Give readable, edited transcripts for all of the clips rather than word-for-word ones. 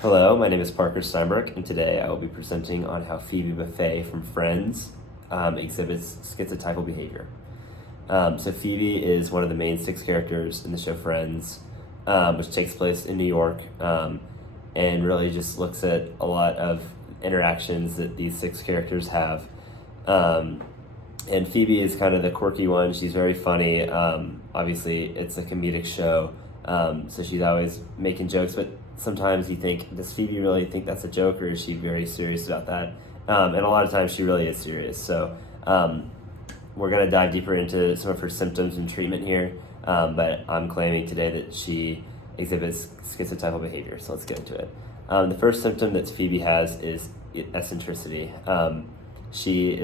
Hello, my name is Parker Steinberg, and today I will be presenting on how Phoebe Buffay from Friends exhibits schizotypal behavior. So Phoebe is one of the main 6 characters in the show Friends, which takes place in New York, and really just looks at a lot of interactions that these 6 characters have. And Phoebe is kind of the quirky one. She's very funny. Obviously, it's a comedic show, so she's always making jokes, but sometimes you think, does Phoebe really think that's a joke, or is she very serious about that? And a lot of times she really is serious. So we're going to dive deeper into some of her symptoms and treatment here, but I'm claiming today that she exhibits schizotypal behavior, so let's get into it. The first symptom that Phoebe has is eccentricity. She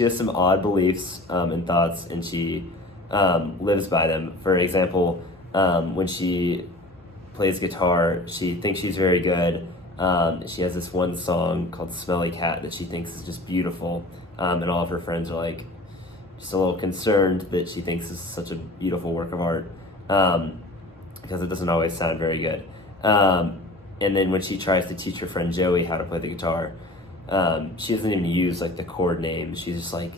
has some odd beliefs and thoughts, and she lives by them. For example, when she plays guitar, she thinks she's very good. She has this one song called Smelly Cat that she thinks is just beautiful, and all of her friends are like just a little concerned that she thinks this is such a beautiful work of art, because it doesn't always sound very good. And then when she tries to teach her friend Joey how to play the guitar, she doesn't even use like the chord name. She's just like,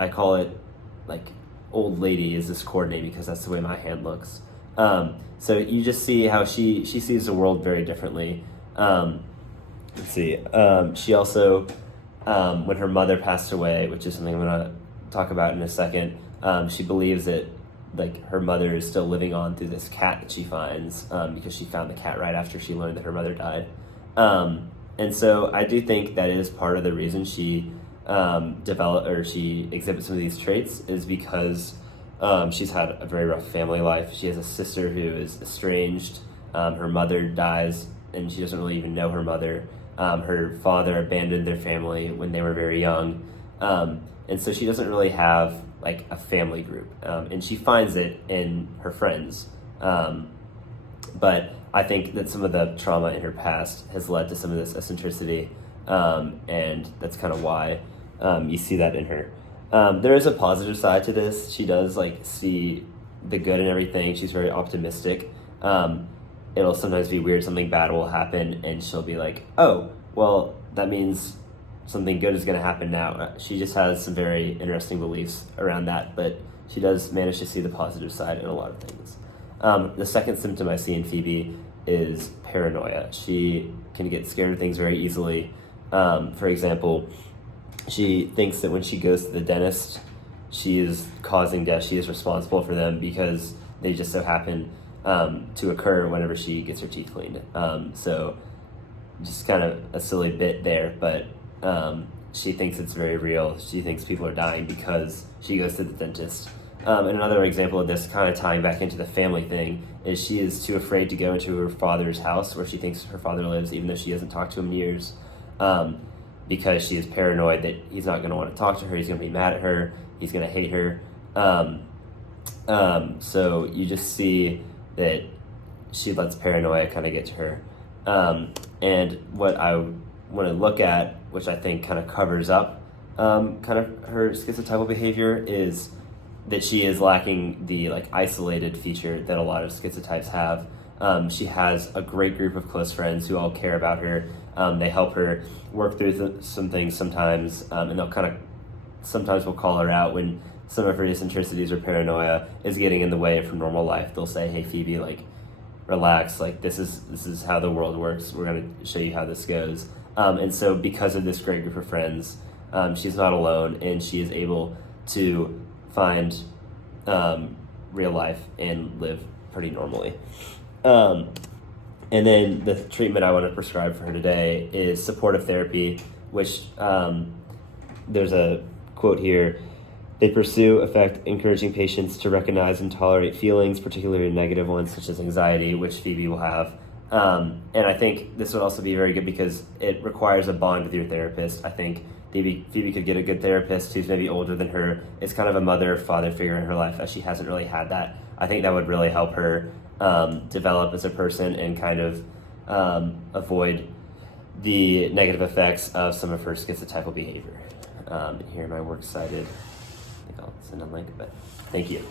I call it like old lady is this chord name because that's the way my hand looks. So you just see how she sees the world very differently. Let's see. She also, when her mother passed away, which is something I'm going to talk about in a second, she believes that like her mother is still living on through this cat that she finds, because she found the cat right after she learned that her mother died. And so I do think that is part of the reason she she exhibits some of these traits, is because she's had a very rough family life. She has a sister who is estranged. Her mother dies, and she doesn't really even know her mother. Her father abandoned their family when they were very young. And so she doesn't really have like a family group. And she finds it in her friends. But I think that some of the trauma in her past has led to some of this eccentricity. And that's kind of why you see that in her. There is a positive side to this. She does like see the good in everything. She's very optimistic. It'll sometimes be weird, something bad will happen, and she'll be like, oh, well, that means something good is going to happen now. She just has some very interesting beliefs around that, but she does manage to see the positive side in a lot of things. The second symptom I see in Phoebe is paranoia. She can get scared of things very easily. For example, she thinks that when she goes to the dentist, she is causing death. She is responsible for them because they just so happen to occur whenever she gets her teeth cleaned. So just kind of a silly bit there, but she thinks it's very real. She thinks people are dying because she goes to the dentist. And another example of this, kind of tying back into the family thing, is she is too afraid to go into her father's house where she thinks her father lives, even though she hasn't talked to him in years, because she is paranoid that he's not going to want to talk to her, he's going to be mad at her, he's going to hate her. So you just see that she lets paranoia kind of get to her. And what I want to look at, which I think kind of covers up kind of her schizotypal behavior, is that she is lacking the like isolated feature that a lot of schizotypes have. She has a great group of close friends who all care about her. They help her work through some things sometimes, and they'll kind of sometimes will call her out when some of her eccentricities or paranoia is getting in the way of her normal life. They'll say, "Hey Phoebe, like relax. Like this is how the world works. We're gonna show you how this goes." And so because of this great group of friends, she's not alone, and she is able to find real life and live pretty normally. And then the treatment I want to prescribe for her today is supportive therapy, which there's a quote here. They pursue effect encouraging patients to recognize and tolerate feelings, particularly negative ones such as anxiety, which Phoebe will have. And I think this would also be very good because it requires a bond with your therapist. I think Phoebe could get a good therapist who's maybe older than her. It's kind of a mother, father figure in her life, as she hasn't really had that. I think that would really help her develop as a person and kind of avoid the negative effects of some of her schizotypal behavior. Here, my works cited. I think I'll send a link, but thank you.